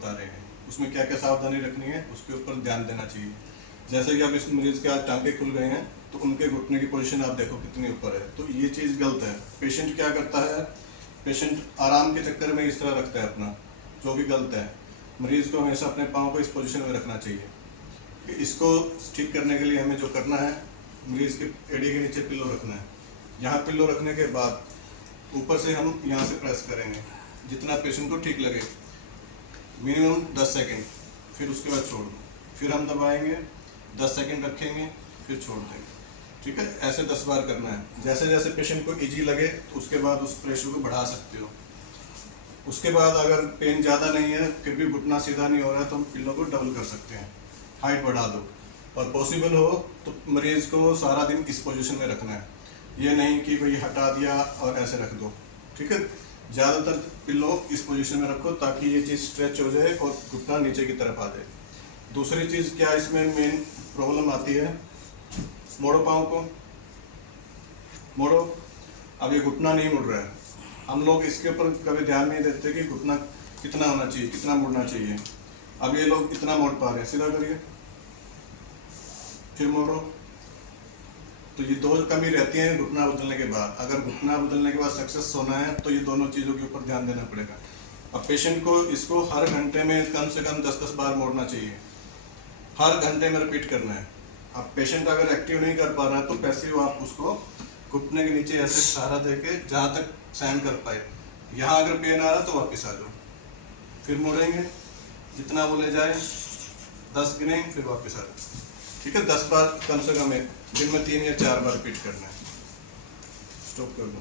बता रहे हैं, उसमें क्या क्या सावधानी रखनी है उसके ऊपर ध्यान देना चाहिए। जैसे कि अब इस मरीज के आज टांके खुल गए हैं तो उनके घुटने की पोजीशन आप देखो कितनी ऊपर है, तो ये चीज़ गलत है। पेशेंट क्या करता है, पेशेंट आराम के चक्कर में इस तरह रखता है अपना, जो कि गलत है। मरीज को हमेशा अपने पाँव को इस पोजीशन में रखना चाहिए। इसको ठीक करने के लिए हमें जो करना है, मरीज के एड़ी के नीचे पिल्लो रखना है। यहाँ पिल्लो रखने के बाद ऊपर से हम यहाँ से प्रेस करेंगे जितना पेशेंट को ठीक लगे, मिनिमम 10 सेकेंड, फिर उसके बाद छोड़ दो, फिर हम दबाएंगे 10 सेकेंड रखेंगे, फिर छोड़ देंगे। ठीक है, ऐसे 10 बार करना है। जैसे जैसे पेशेंट को इजी लगे तो उसके बाद उस प्रेशर को बढ़ा सकते हो। उसके बाद अगर पेन ज़्यादा नहीं है फिर भी घुटना सीधा नहीं हो रहा है तो हम पिल्लो को डबल कर सकते हैं, हाइट बढ़ा दो, और पॉसिबल हो तो मरीज को सारा दिन इस पोजीशन में रखना है। ये नहीं कि भाई हटा दिया और ऐसे रख दो। ठीक है, ज़्यादातर पिल्लो इस पोजीशन में रखो ताकि ये चीज़ स्ट्रेच हो जाए और घुटना नीचे की तरफ आ जाए। दूसरी चीज़ क्या इसमें मेन प्रॉब्लम आती है, मोड़ो पाँव को, मोड़ो। अब ये घुटना नहीं मुड़ रहा है, हम लोग इसके ऊपर कभी ध्यान नहीं देते कि घुटना कितना होना चाहिए, कितना मुड़ना चाहिए। अब ये लोग इतना मोड़ पा रहे हैं, सीधा करिए, फिर मोड़ो। तो ये दो कमी रहती है घुटना बदलने के बाद। अगर घुटना बदलने के बाद सक्सेस होना है तो ये दोनों चीज़ों के ऊपर ध्यान देना पड़ेगा। अब पेशेंट को इसको हर घंटे में कम से कम 10-10 बार मोड़ना चाहिए, हर घंटे में रिपीट करना है। अब पेशेंट अगर एक्टिव नहीं कर पा रहा है तो पैसिव आप उसको घुटने के नीचे ऐसे सहारा देके जहाँ तक सहन कर पाए, यहाँ अगर पेन आ रहा तो वापस आ जाओ, फिर मोड़ेंगे जितना बोले जाए, 10 गिनेंगे, फिर वापस आ जाओ। ठीक है, 10 बार कम से कम दिन में 3 या 4 बार रिपीट करना है। स्टॉप कर दो।